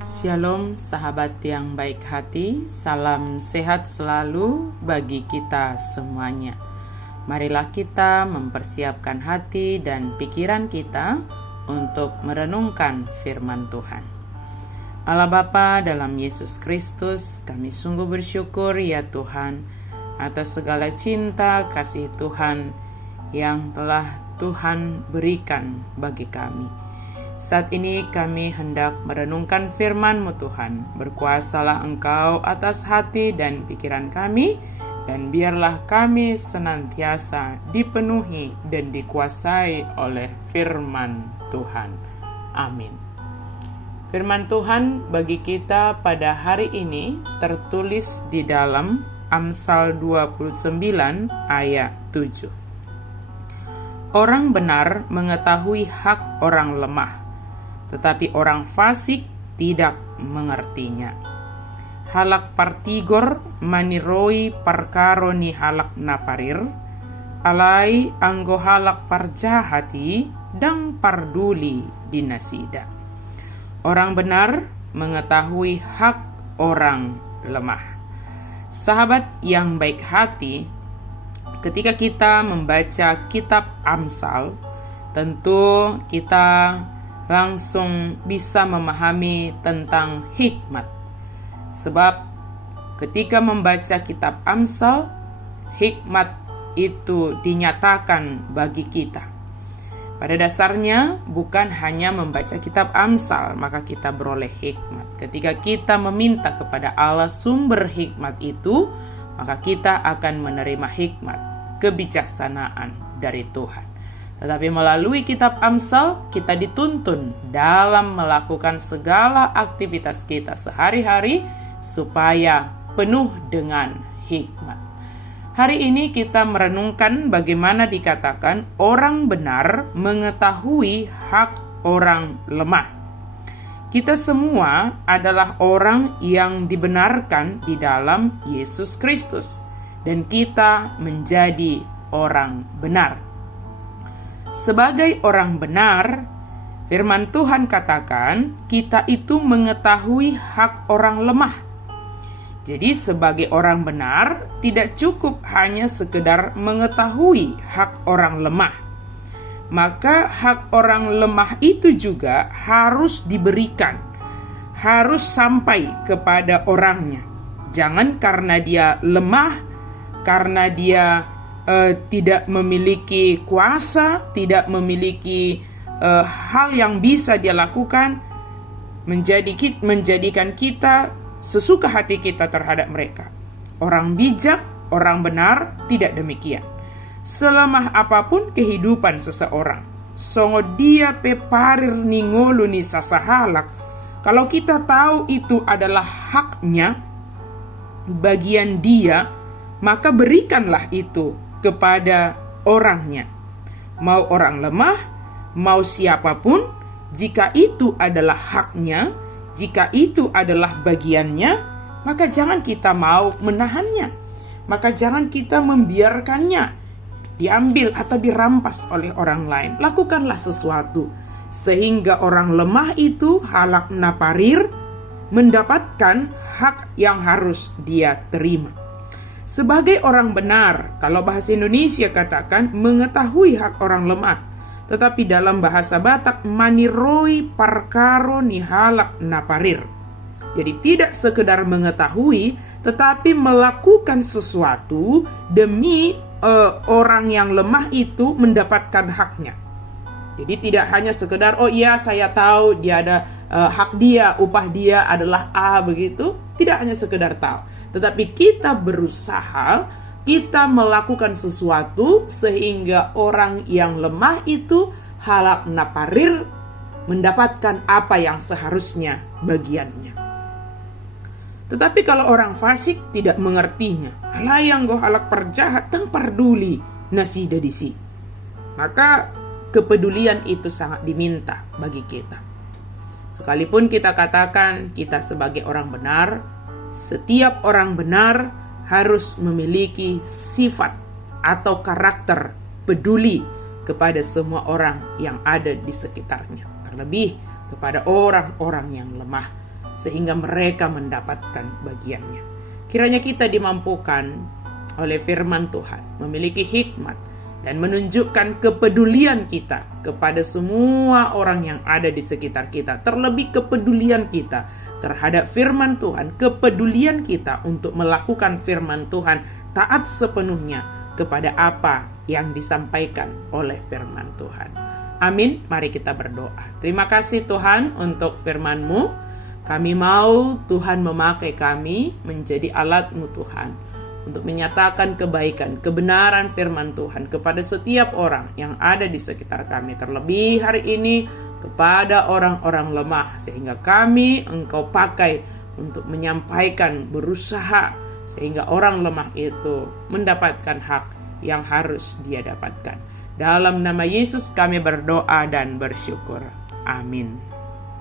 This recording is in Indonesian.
Shalom sahabat yang baik hati, salam sehat selalu bagi kita semuanya. Marilah kita mempersiapkan hati dan pikiran kita untuk merenungkan firman Tuhan. Allah Bapa dalam Yesus Kristus, kami sungguh bersyukur ya Tuhan atas segala cinta kasih Tuhan yang telah Tuhan berikan bagi kami. Saat ini kami hendak merenungkan firman-Mu Tuhan. Berkuasalah Engkau atas hati dan pikiran kami, dan biarlah kami senantiasa dipenuhi dan dikuasai oleh firman Tuhan. Amin. Firman Tuhan bagi kita pada hari ini tertulis di dalam Amsal 29 ayat 7. Orang benar mengetahui hak orang lemah, tetapi orang fasik tidak mengertinya. Halak partigor maniroi parkaro ni halak naparir, alai anggo halak parjahati dang parduli dinasida. Orang benar mengetahui hak orang lemah. Sahabat yang baik hati, ketika kita membaca kitab Amsal, tentu kita langsung bisa memahami tentang hikmat. Sebab ketika membaca kitab Amsal, hikmat itu dinyatakan bagi kita. Pada dasarnya bukan hanya membaca kitab Amsal maka kita beroleh hikmat. Ketika kita meminta kepada Allah sumber hikmat itu, maka kita akan menerima hikmat, kebijaksanaan dari Tuhan. Tetapi melalui kitab Amsal, kita dituntun dalam melakukan segala aktivitas kita sehari-hari supaya penuh dengan hikmat. Hari ini kita merenungkan bagaimana dikatakan orang benar mengetahui hak orang lemah. Kita semua adalah orang yang dibenarkan di dalam Yesus Kristus, dan kita menjadi orang benar. Sebagai orang benar, firman Tuhan katakan kita itu mengetahui hak orang lemah. Jadi sebagai orang benar tidak cukup hanya sekedar mengetahui hak orang lemah. Maka hak orang lemah itu juga harus diberikan, harus sampai kepada orangnya. Jangan karena dia lemah, karena dia tidak memiliki kuasa, tidak memiliki hal yang bisa dia lakukan, menjadikan kita sesuka hati kita terhadap mereka. Orang bijak, orang benar tidak demikian. Selemah apapun kehidupan seseorang, songo dia peparir ningolu ni sasahalak, kalau kita tahu itu adalah haknya, bagian dia, maka berikanlah itu kepada orangnya. Mau orang lemah, mau siapapun, jika itu adalah haknya, jika itu adalah bagiannya, maka jangan kita mau menahannya. Maka jangan kita membiarkannya diambil atau dirampas oleh orang lain. Lakukanlah sesuatu sehingga orang lemah itu halak naparir mendapatkan hak yang harus dia terima. Sebagai orang benar, kalau bahasa Indonesia katakan mengetahui hak orang lemah. Tetapi dalam bahasa Batak, maniroi parkaro ni halak naparir. Jadi tidak sekedar mengetahui, tetapi melakukan sesuatu demi orang yang lemah itu mendapatkan haknya. Jadi tidak hanya sekedar, oh iya saya tahu dia ada hak dia, upah dia adalah A begitu. Tidak hanya sekedar tahu, tetapi kita berusaha, kita melakukan sesuatu sehingga orang yang lemah itu halak naparir mendapatkan apa yang seharusnya bagiannya. Tetapi kalau orang fasik tidak mengertinya, alayang go halak perjahat tang parduli nasida disi. Maka kepedulian itu sangat diminta bagi kita. Sekalipun kita katakan kita sebagai orang benar, setiap orang benar harus memiliki sifat atau karakter peduli kepada semua orang yang ada di sekitarnya. Terlebih kepada orang-orang yang lemah. sehingga mereka mendapatkan bagiannya. Kiranya kita dimampukan oleh firman Tuhan, memiliki hikmat dan menunjukkan kepedulian kita kepada semua orang yang ada di sekitar kita. Terlebih kepedulian kita terhadap firman Tuhan, kepedulian kita untuk melakukan firman Tuhan, taat sepenuhnya kepada apa yang disampaikan oleh firman Tuhan. Amin. Mari kita berdoa. Terima kasih Tuhan untuk firman-Mu. Kami mau Tuhan memakai kami menjadi alat-Mu Tuhan, untuk menyatakan kebaikan, kebenaran firman Tuhan kepada setiap orang yang ada di sekitar kami. Terlebih hari ini kepada orang-orang lemah, sehingga kami Engkau pakai untuk menyampaikan, berusaha sehingga orang lemah itu mendapatkan hak yang harus dia dapatkan. Dalam nama Yesus kami berdoa dan bersyukur. Amin.